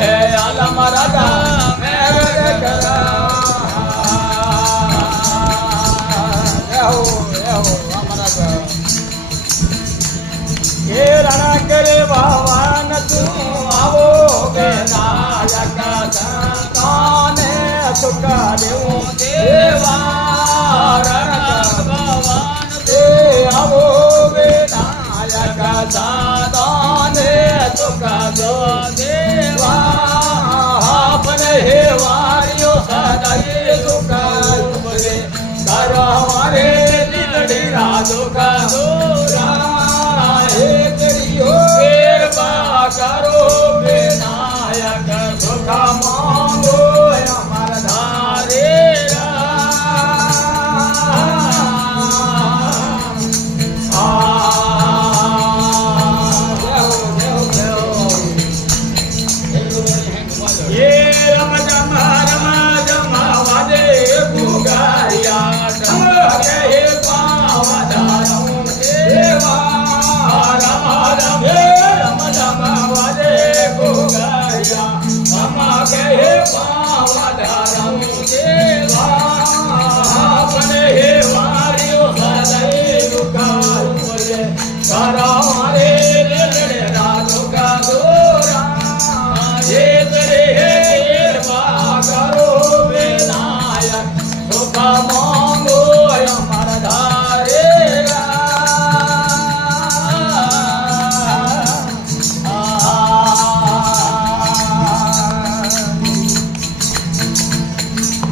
हे आलम राजा मेरे करा ये रण करे भगवान तू आवोगे नायक संताने सुख देव देवा रण भगवान ते आवोगे नायक संताने सुख दो देवा अपने हे वारियो सदाई सुख उपरे करो हमारे दिलड़ी दुख दूरा करो विनायक सुख मांगो अमर धारे ये रम जम वादे पुगारिया कहे पावधारों देवा रम वादे पुगारिया हम कहे पावधारों देवा अपने हे मारियो सदैव काल बोले करो हरे लड़े राजों का दोरा ये तेरे करो विनायक सुख मांगो अमर धारे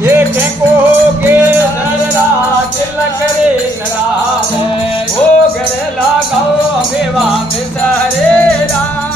ये टेको के नररा दिल करे नरा वो घरे लगाओ मेवा में सरे रा